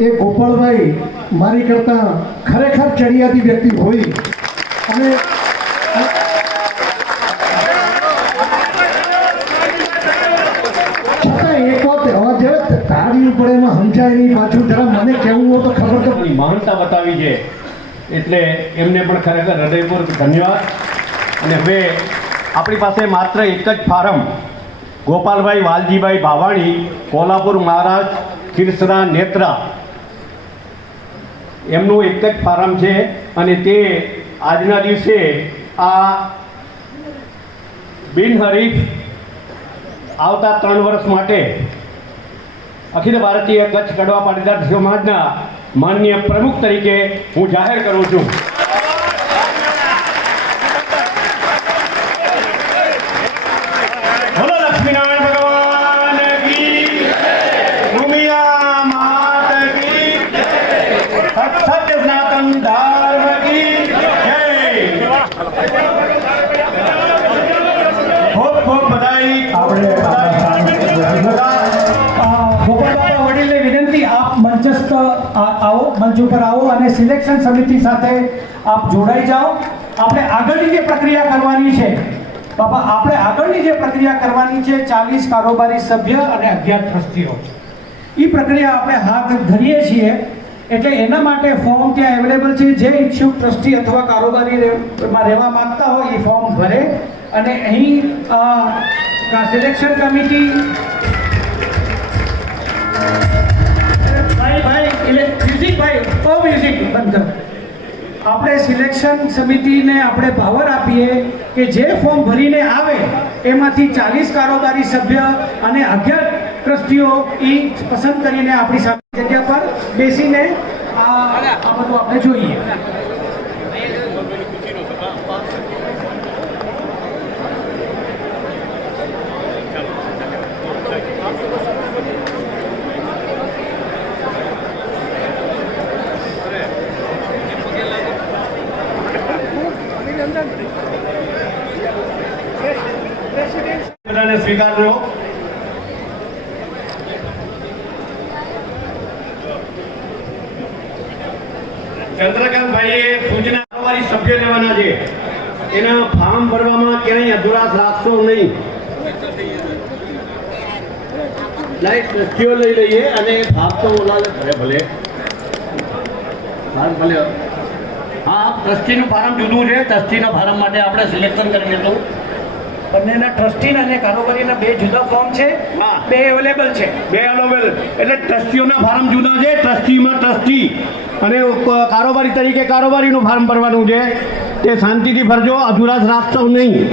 એ ગોપાલભાઈ મારી કરતાં ખરેખર ચડિયાતી વ્યક્તિ હોય. અને એક વખત અવાજ આવે તાળી ઉપર એમાં સમજાય નહીં, પાછું જરા મને કહેવું હોય તો ખબર તો મહાનતા બતાવી છે. એટલે એમને પણ ખરેખર હૃદયપૂર્વક ધન્યવાદ. અને હવે આપણી પાસે માત્ર એક જ ફારમ. ગોપાલભાઈ વાલજીભાઈ ભાવાણી, કોલ્હાપુર મહારાજ, ખીરસરા નેત્રા. એમનું એક જ ફારમ છે અને તે આજના દિવસે આ બિનહરીફ આવતા ત્રણ વર્ષ માટે અખિલ ભારતીય કચ્છ કડવા પાટીદાર સમાજના માન્ય પ્રમુખ તરીકે હું જાહેર કરું છું. આવો, મંચ ઉપર આવો અને સિલેક્શન સમિતિ સાથે આપ જોડાઈ જાઓ. આપણે આગળની જે પ્રક્રિયા કરવાની છે, બાપા, આપણે આગળની જે પ્રક્રિયા કરવાની છે, ચાલીસ કારોબારી સભ્ય અને અગિયાર ટ્રસ્ટીઓ એ પ્રક્રિયા આપણે હાથ ધરીએ છીએ, એટલે એના માટે ફોર્મ ત્યાં અવેલેબલ છે. જે ઈચ્છુક ટ્રસ્ટી અથવા કારોબારી માં રહેવા માંગતા હોય, એ ફોર્મ ભરે. અને અહીં સિલેક્શન કમિટી એટલે મ્યુઝિક ભાઈ ઓ મ્યુઝિક બંધ આપણે સિલેક્શન સમિતિને આપણે પાવર આપીએ કે જે ફોર્મ ભરીને આવે, એમાંથી ચાલીસ કારોબારી સભ્ય અને અગિયાર ટ્રસ્ટીઓ એ પસંદ કરીને આપણી સામે જગ્યા પર બેસીને આ બધું આપણે જોઈએ. બધાને સ્વીકારજો ચંદ્રકાંતભાઈએ સૂચના અમારી સભ્ય લેવાના છે. એના ફાર્મ ભરવામાં ક્યાંય અધુરાશ રાખશો નહીં. લાઈટ ટ્રસ્ટીઓ લઈ લઈએ અને ભાગ તો ઓલા ભલે ભલે. ભાગ ભલે. હા ટ્રસ્ટીનું ફાર્મ જુદું છે. ટ્રસ્ટીના ફાર્મ માટે આપણે સિલેક્શન કરી લીધું. બંનેના ટ્રસ્ટી અને કારોબારીના બે જુદા ફોર્મ છે. હા. બે અવેલેબલ છે. બે અલોવેલ એટલે ટ્રસ્ટીઓના ફાર્મ જુદા છે ટ્રસ્ટીમાં ટ્રસ્ટી. અને કારોબારી તરીકે કારોબારીનું ફાર્મ ભરવાનું છે. તે શાંતિથી ભરજો અધુરાશ રાખશો નહીં.